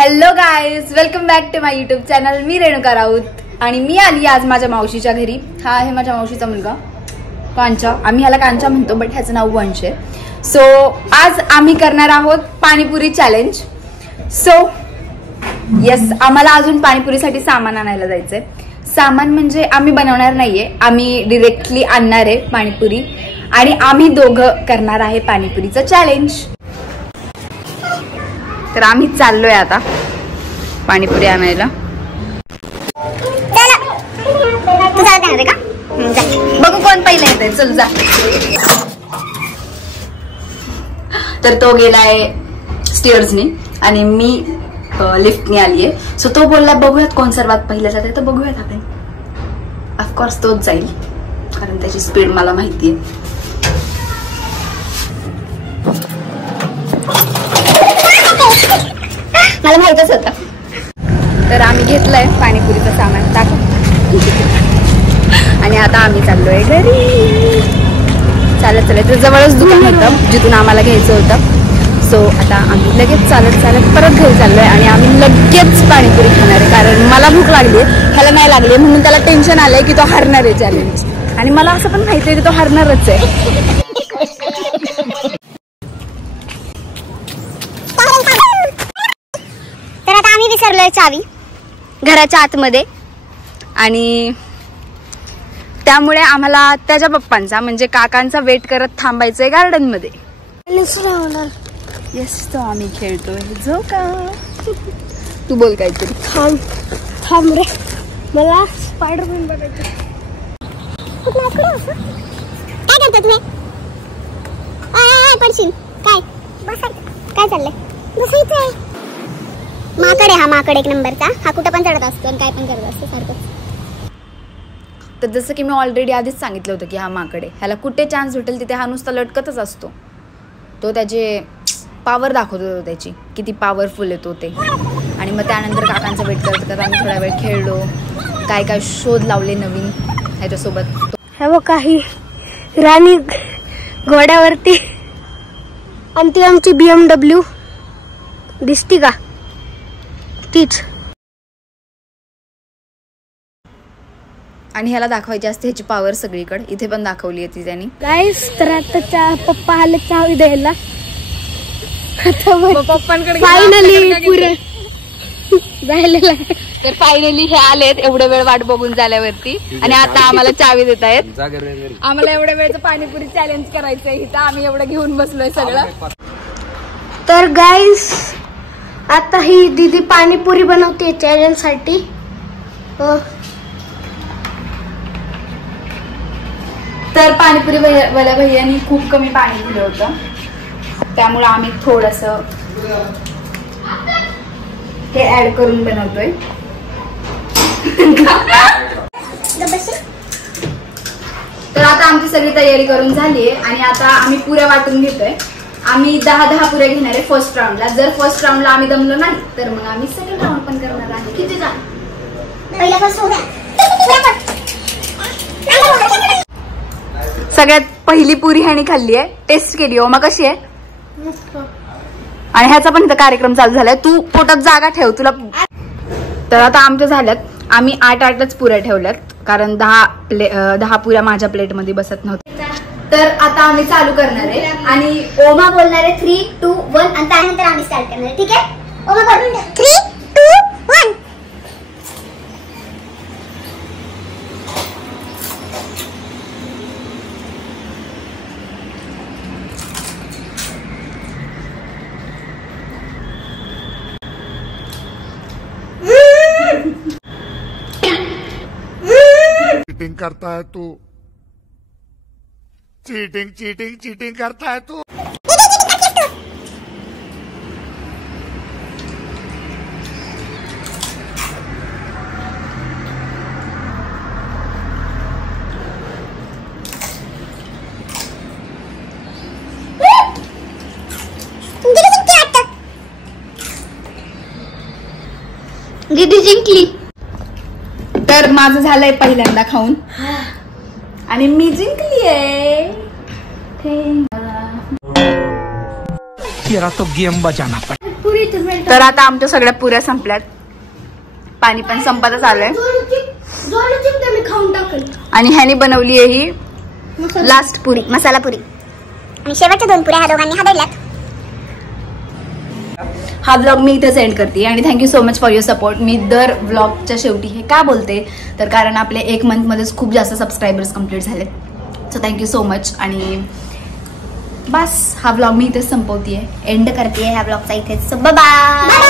Hello guys, welcome back to my YouTube channel. मी रेणुका राऊत आणि मी आली आज माझ्या मावशीच्या घरी. हा आहे माझ्या मावशीचा मुलगा कांचा. आम्ही ह्याला कांचा म्हणतो, बट ह्याचं नाव वंश आहे. सो आज आम्ही करणार आहोत पाणीपुरी चॅलेंज. सो येस, आम्हाला अजून पाणीपुरीसाठी सामान आणायला जायचंय. सामान म्हणजे आम्ही बनवणार नाहीये, आम्ही डिरेक्टली आणणार आहे पाणीपुरी आणि आम्ही दोघं करणार आहे पाणीपुरीचं चॅलेंज. तर आम्ही चाललोय आता पाणीपुरी आणायला. बघू कोण पहिलं येते. चल जा. तर तो गेलाय स्टेअर्सनी आणि मी लिफ्टनी आलीये. सो तो बोलला बघूयात कोण सर्वात पहिलं जाते, तर बघूयात आपण. ऑफकोर्स तोच जाईल कारण त्याची स्पीड मला माहितीये. मला माहितच होतं. तर आम्ही घेतलंय पाणीपुरीचं सामान टाकून आणि आता आम्ही चाललोय घरी. चालत चालत जवळच दुकान होतं जिथून आम्हाला घ्यायचं होतं. सो आता आम्ही लगेच चालत चालत परत घरी चाललोय आणि आम्ही लगेच पाणीपुरी खाणार आहे कारण मला भूक लागली, ह्याला नाही लागली. म्हणून त्याला टेन्शन आलंय की तो हारणार आहे चॅलेंज आणि मला असं पण माहिती आहे की तो हारणारच आहे. तर आता आम्ही विसरलोय चावी घराच्या आतमध्ये आणि त्यामुळे आम्हाला त्याच्या पप्पांचा म्हणजे काकांचा वेट करत थांबायचंय गार्डन मध्ये. येस, तो आम्ही खेळतोय जो का. तू बोल काहीतरी. थांब थांब रे, मला स्पायडरमॅन बघायचं. काय करता तुम्ही? पडशील काय? काय चाललंय? बसायचंय. माकड आहे हा, माकड एक नंबरचा. हा कुठं पण चढत असतो आणि काय पण करत असतो सारखं. तर जसं की मी ऑलरेडी आधीच सांगितलं होतं की हा माकड आहे, ह्याला कुठे चान्स भेटेल तिथे हा नुसता लटकतच असतो. तो त्याचे पॉवर दाखवत होतो, त्याची किती पॉवरफुल आहे तो ते. आणि मग त्यानंतर काकांचा वेट करत करत आम्ही थोडा वेळ खेळलो, काय काय शोध लावले नवीन ह्याच्यासोबत. हे बघ काही राणी घोड्यावरती आणि ती आमची BMW दिसती का तीच. आणि ह्याला दाखवायची असते ह्याची पॉवर सगळीकडे. इथे पण दाखवली आहे ती त्यांनी. गाईस, तर आता पप्पा आले चावी द्यायला. पप्पांकडे फायनली पुरे जायला. तर फायनली हे आलेत एवढे वेळ वाट बघून झाल्यावरती आणि आता आम्हाला चावी देत आहेत. आम्हाला एवढ्या वेळचं पाणीपुरी चॅलेंज करायचंय इथं. आम्ही एवढं घेऊन बसलोय सगळं. तर गाईस, आता ही दीदी पाणीपुरी बनवते चॅलेंज साठी. तर पाणीपुरी वाल्या भैयांनी खूप कमी पाणी दिलं होतं, त्यामुळे आम्ही थोडस हे ऍड करून बनवतोय. तर आता आमची सगळी तयारी करून झालीये आणि आता आम्ही पुऱ्या वाटून घेतोय. आम्ही 10 पुऱ्या घेणार आहे फर्स्ट राऊंडला. जर फर्स्ट राऊंडला आम्ही दमलो नाही तर मग आम्ही सेकंड राऊंड पण करणार आहे. किती जण? सगळ्यात पहिली पुरी ह्याने खाल्ली आहे, टेस्ट केली हो. मग कशी आहे? आणि ह्याचा पण इथं कार्यक्रम चालू झालाय. तू पोटात जागा ठेव तुला. तर आता आमच्या झाल्यात. आम्ही 8 पुऱ्या ठेवल्यात कारण 10 पुऱ्या माझ्या प्लेटमध्ये बसत नव्हत्या. तर आता आम्ही चालू करणार आहे आणि ओमा बोलणार आहे 3, 2, 1 आणि त्यानंतर आम्ही स्टार्ट करणार आहे. ठीक आहे? ओमा बोल. 3, 2, 1. चीटिंग करता है तू. चीटिंग करता है तू. दीदी जिंकली. तर माझं झालंय पहिल्यांदा खाऊन आणि मी जिंकलीये. तेरा तो गेम बजाना पड़ेगा. तर आता आमच्या सगळ्या पुऱ्या संपल्यात, पाणी पण संपतच आलंय आणि ह्यानी बनवली आहे ही लास्ट पुरी, मसाला पुरी. आणि शेवटच्या 2 पुऱ्या ह्या दोघांनी हादरल्यात. हा ब्लॉग मी इथे सेंड करते आणि thank you so much for your support. मी दर ब्लॉगच्या शेवटी हे का बोलते तर कारण आपले 1 मंथमध्येच खूप जास्त सबस्क्रायबर्स कंप्लीट झालेत. So thank you so much. आणि बस हा ब्लॉग मी इथेच संपवते, एंड करते ह्या ब्लॉगचा इथेच. बाय.